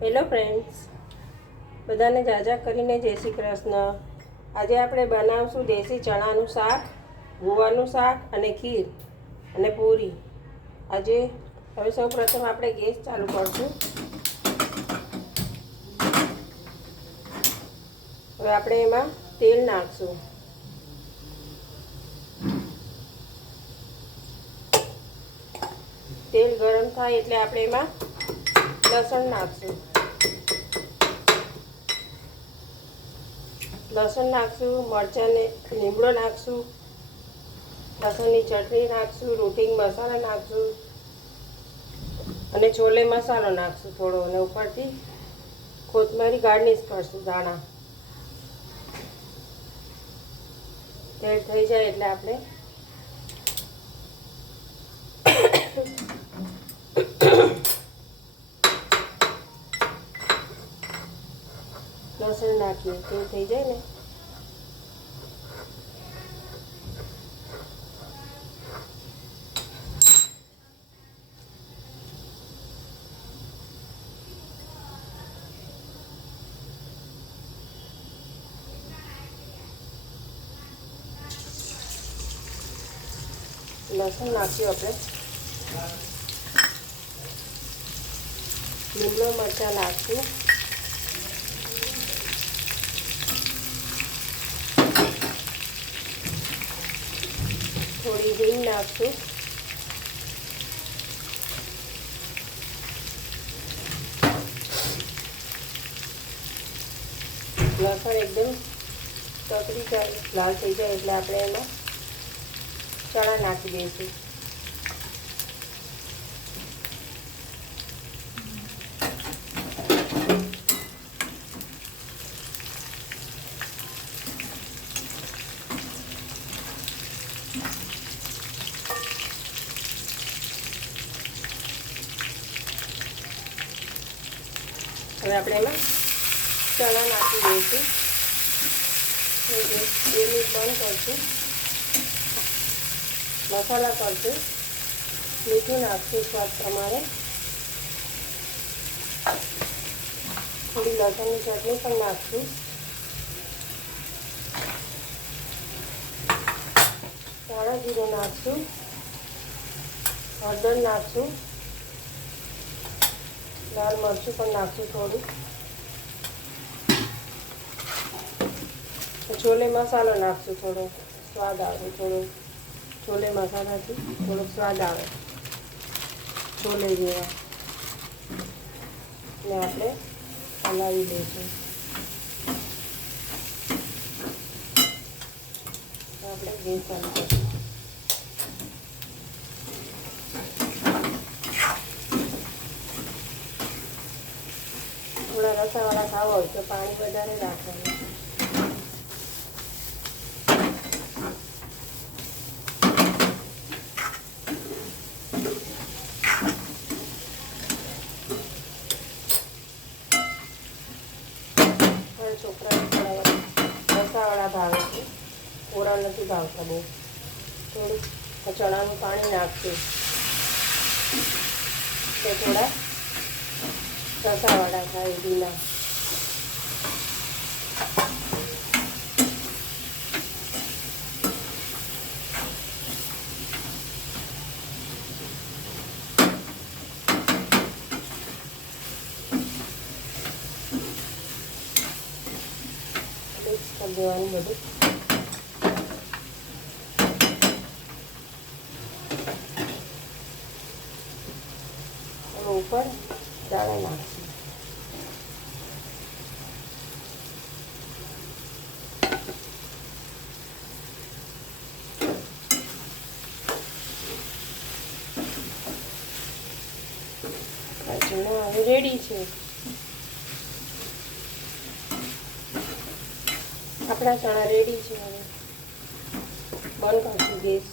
Hello friends, બધાને જાજા કરીને જય શ્રી કૃષ્ણ. આજે આપણે બનાવશું દેશી ચણાનું શાક, ગુવારનું શાક અને ખીર અને પૂરી. હવે સૌપ્રથમ આપણે ગેસ ચાલુ કરશું. હવે આપણે એમાં તેલ નાખશું. તેલ ગરમ થાય એટલે આપણે એમાં લસણ નાખશું. લસણ નાખશું, મરચાંને લીમડો નાખશું, લસણની ચટણી નાખશું, રોટિંગ મસાલા નાખશું અને છોલે મસાલો નાખશું થોડો, અને ઉપરથી કોથમરી ગાર્નિશ કરશું દાણા. તેલ થઈ જાય એટલે આપણે લસણ નાખીએ. તેલ થઈ જાય ને લસણ નાખ્યું. આપણે લીમડો મરચાં નાખશું. થોડી હિંગ નાખશું. લસણ એકદમ તકડી જાય, લાલ થઈ જાય એટલે આપણે એમાં ચણા નાખી દઈશું. હવે આપણે એમાં ચણા નાખી દઈશું. 2 મિનિટ બંધ કરશું. મસાલા કરશું. મીઠું નાખશું સ્વાદ પ્રમાણે. થોડી લસણની ચટણી પણ નાખશું. ધાણા જીરું નાખશું. હળદર નાખશું. લાલ મરચું પણ નાખશું થોડું. છોલે મસાલો નાખશું થોડો, સ્વાદ આવે. છોલે મસાલાથી થોડો સ્વાદ આવે છોલે જેવા. ને આપણે હલાવી દઈશું. આપણે ગેસ ચાલુ કરીશું. થોડા રસાવાળા ખાવા હોય તો પાણી વધારે રાખવાનું. છોકરાને થોડા રસાવાળા ભાવે છે, કોરા નથી ભાવતા બહુ. થોડું ચણાનું પાણી નાખશું તો થોડા રસાવાળા થાય ભીના. કરી દેવાનું બધું. હવે ઉપર દાણા નાખશું. હવે રેડી છે આપણા ચણા. રેડી છે. હવે બંધ કરશું ગેસ.